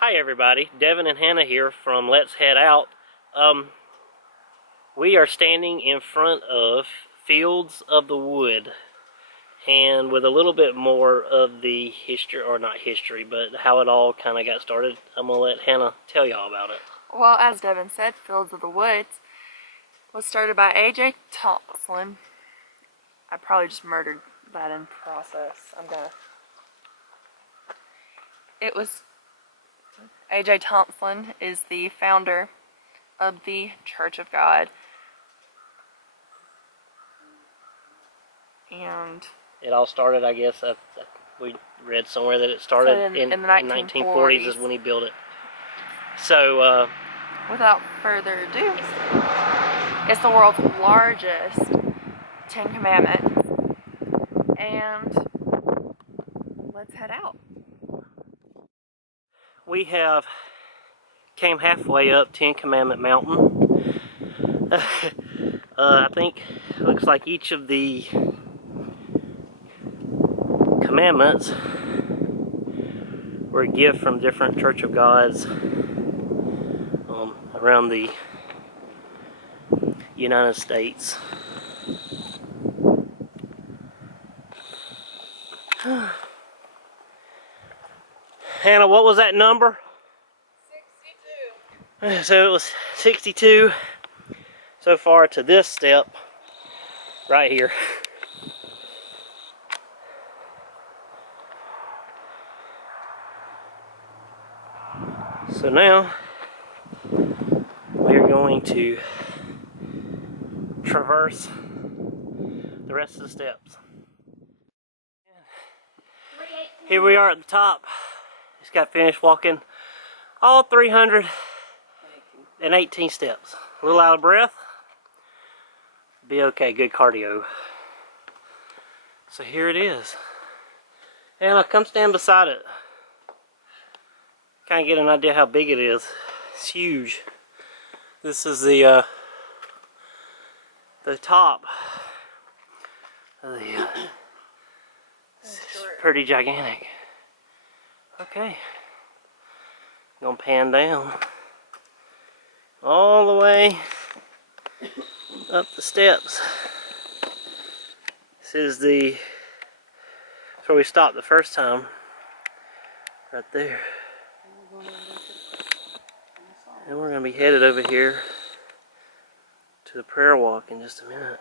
Hi everybody, Devin and Hannah here from Let's Head Out. We are standing in front of Fields of the Wood, and with a little bit more of the history, or not history, but how it all kind of got started. I'm going to let Hannah tell y'all about it. Well, as Devin said, Fields of the Woods was started by A.J. Thompson. I probably just murdered that in process. It was A.J. Thompson is the founder of the Church of God. And it all started, I guess, we read somewhere that it started in the 1940s is when he built it. So, without further ado, it's the world's largest Ten Commandments. And let's head out. We came halfway up Ten Commandment Mountain. I think it looks like each of the commandments were a gift from different Church of Gods around the United States. Hannah, what was that number? 62. So it was 62 so far to this step right here. So now we're going to traverse the rest of the steps. Here we are at the top. Just got finished walking all 318 steps. A little out of breath. Be okay, good cardio. So here it is. And I'll come stand beside it. Kind of get an idea how big it is. It's huge. This is the top of the it's pretty gigantic. Okay, gonna pan down all the way up the steps. This is where we stopped the first time, right there. And we're gonna be headed over here to the prayer walk in just a minute.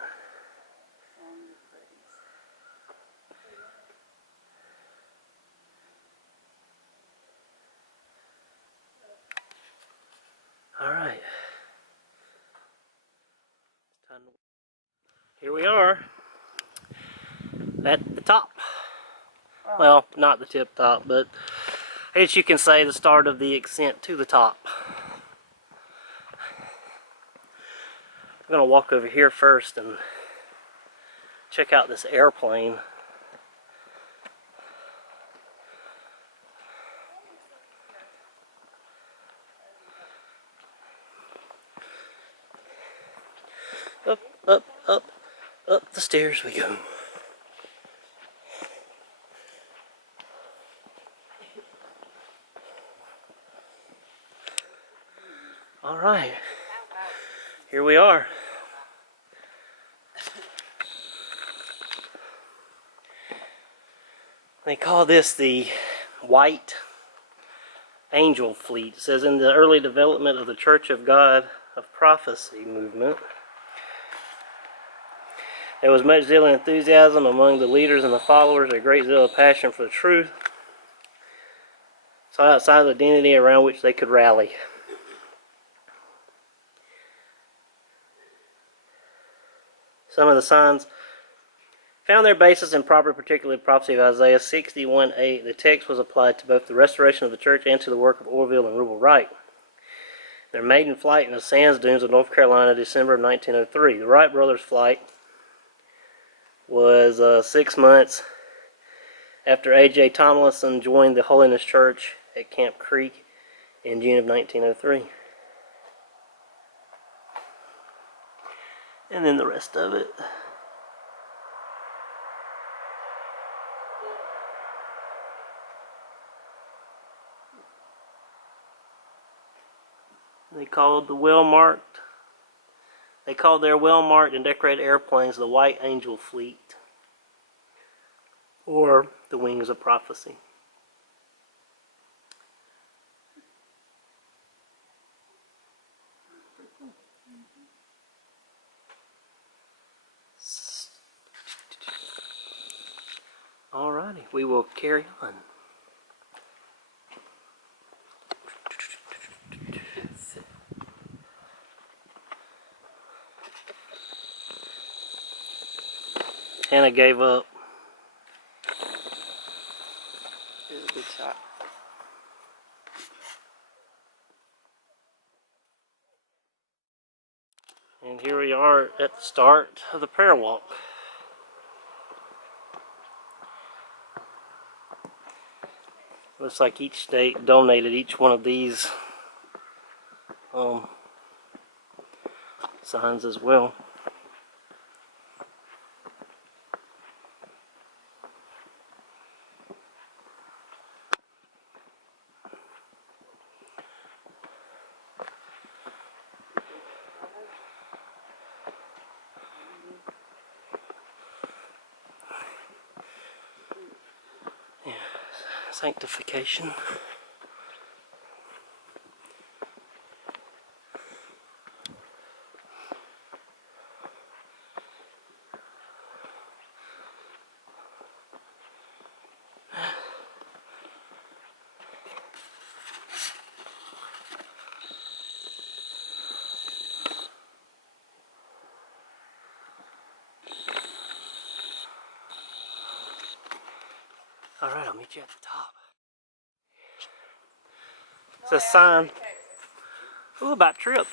Alright. Here we are at the top. Well, not the tip top, but I guess you can say the start of the ascent to the top. I'm going to walk over here first and check out this airplane. Up, up, up, up the stairs we go. All right, here we are. They call this the White Angel Fleet. It says in the early development of the Church of God of Prophecy movement, there was much zeal and enthusiasm among the leaders and the followers, a great zeal of passion for the truth, sought outside of the identity around which they could rally. Some of the signs found their basis in proper particular prophecy of Isaiah 61:8. The text was applied to both the restoration of the church and to the work of Orville and Reuel Wright. Their maiden flight in the sands dunes of North Carolina, December of 1903. The Wright brothers' flight was 6 months after A.J. Tomlinson joined the Holiness Church at Camp Creek in June of 1903. And then the rest of it. called They called their well-marked and decorated airplanes the White Angel Fleet, or the Wings of Prophecy. Alrighty, we will carry on. Hannah gave up. It was a good shot. And here we are at the start of the prayer walk. Looks like each state donated each one of these signs as well. Yeah, sanctification. Alright, I'll meet you at the top. It's a sign. Ooh, about trip.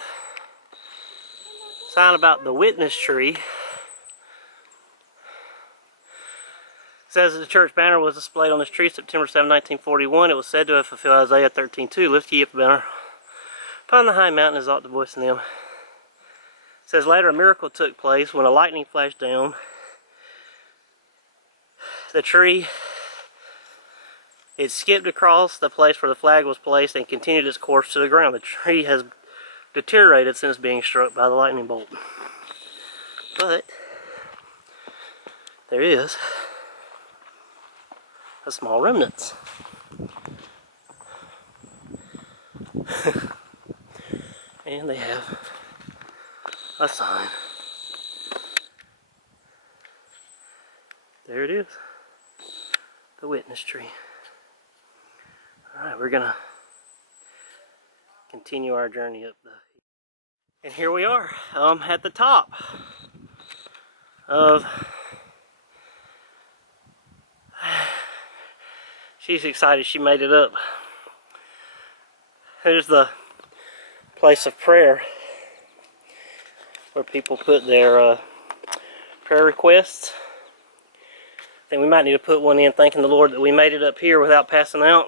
Sign about the witness tree. It says that the church banner was displayed on this tree September 7, 1941. It was said to have fulfilled Isaiah 13:2. Lift ye up the banner upon the high mountain, exalt the voice in them. It says later a miracle took place when a lightning flashed down. The tree, it skipped across the place where the flag was placed and continued its course to the ground. The tree has deteriorated since being struck by the lightning bolt. But there is a small remnants. And they have a sign. There it is. The witness tree. Alright, we're gonna continue our journey up the... And here we are, at the top of... She's excited she made it up. Here's the place of prayer where people put their prayer requests. I think we might need to put one in thanking the Lord that we made it up here without passing out.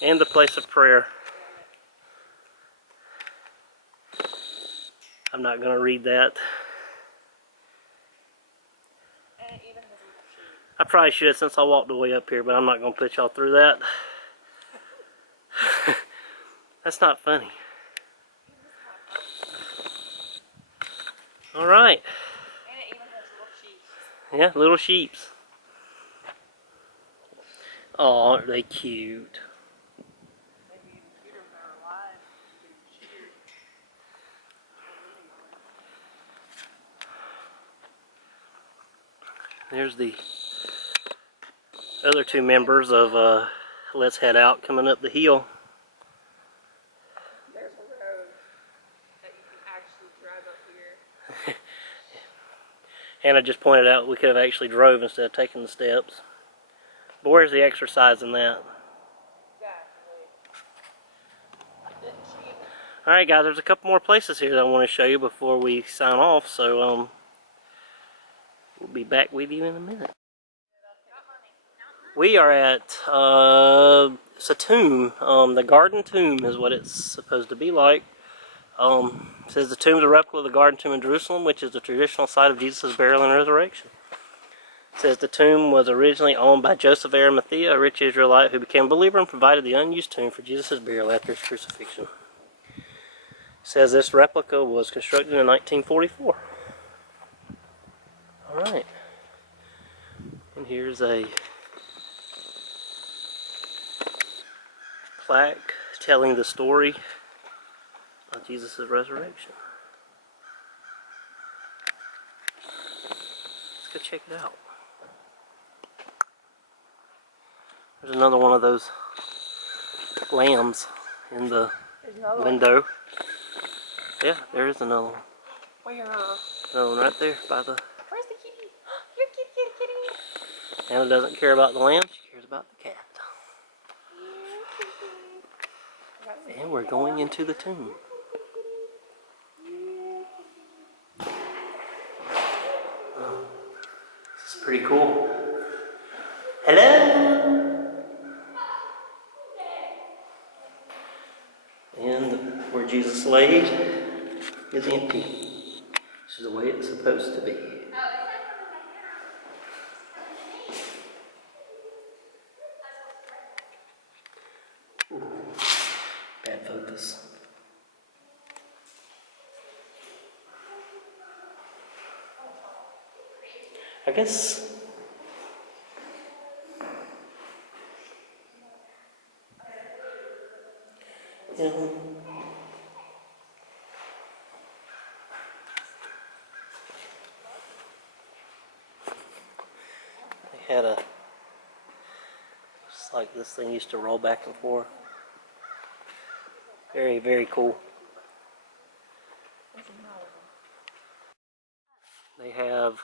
And the place of prayer. I'm not going to read that. I probably should since I walked the way up here, but I'm not going to put y'all through that. That's not funny. Alright. And it even has little sheep. Yeah, little sheeps. Oh, aren't they cute? They'd be even cuter if they were alive. There's the other two members of Let's Head Out coming up the hill. There's a road that you can actually drive up here. Hannah just pointed out we could have actually drove instead of taking the steps. But where's the exercise in that? Alright guys, there's a couple more places here that I want to show you before we sign off, so we'll be back with you in a minute. We are at it's a tomb. The garden tomb is what it's supposed to be like. It says the tomb is a replica of the garden tomb in Jerusalem, which is the traditional site of Jesus' burial and resurrection. It says the tomb was originally owned by Joseph Arimathea, a rich Israelite who became a believer and provided the unused tomb for Jesus' burial after his crucifixion. It says this replica was constructed in 1944. Alright. And here's a plaque telling the story of Jesus' resurrection. Let's go check it out. There's another one of those lambs in the window. Yeah, there is another one. Where? Another one right there by the... Where's the kitty? Here, kitty. Anna doesn't care about the lamb, she cares about the cat. And we're going into the tomb. This is pretty cool. Hello! And where Jesus laid is empty. This is the way it's supposed to be. Ooh, bad focus. I guess they had a, just like this thing used to roll back and forth. Very, very cool. They have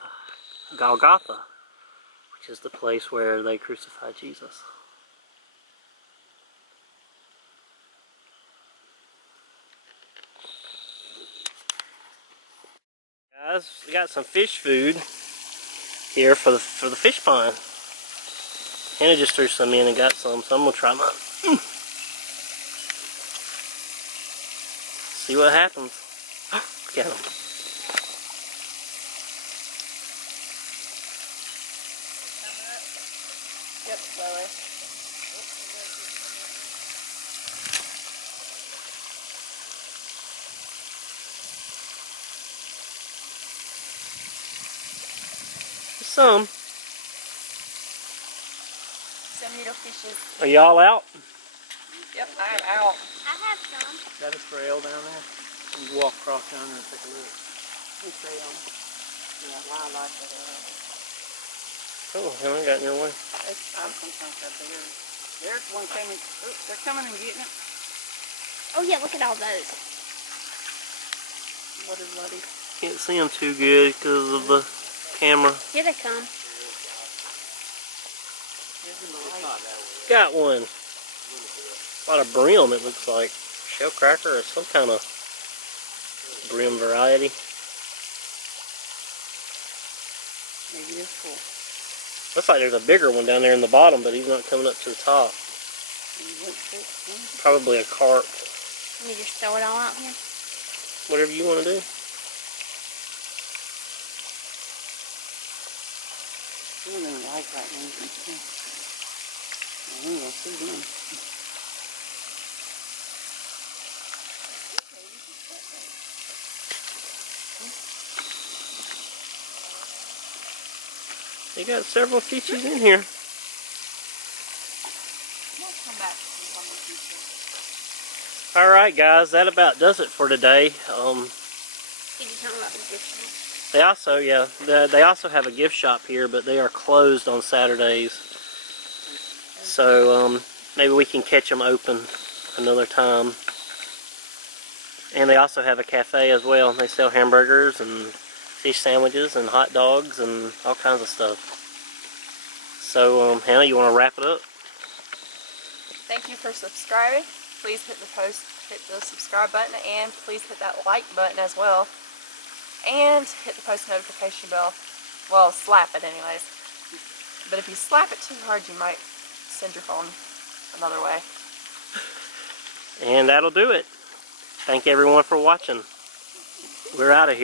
Golgotha, which is the place where they crucified Jesus. Guys, we got some fish food here for the fish pond. Hannah just threw some in and got some, so I'm gonna try mine. See what happens. Look at them. Yep, slowly. Some. Some little fishes. Are y'all out? Yep, I'm out. I have some. Got a trail down there. You can walk across down there and take a look. We trail. Yeah, wildlife over there. Oh, Hannah got in your way. I'm sometimes up there. There's one coming. Oh, they're coming and getting it. Oh yeah, look at all those. What is Luddy? Can't see them too good because of the camera. Here they come. Got one. A lot of brim, it looks like. Shell cracker or some kind of brim variety. Maybe it's full. Looks like there's a bigger one down there in the bottom, but he's not coming up to the top. Probably a carp. Let me just throw it all out here. Whatever you want to do. Some of them like right now. You can see. I think I'll see them. They got several fishies in here. Come back. Alright guys, that about does it for today. Did you talk about the gift shop? They also have a gift shop here, but they are closed on Saturdays. So maybe we can catch them open another time. And they also have a cafe as well. They sell hamburgers and fish sandwiches and hot dogs and all kinds of stuff. So Hannah, you want to wrap it up? Thank you for subscribing. Please hit the subscribe button, and please hit that like button as well. And hit the post notification bell. Well, slap it anyways. But if you slap it too hard, you might send your phone another way. And that'll do it. Thank everyone for watching. We're out of here.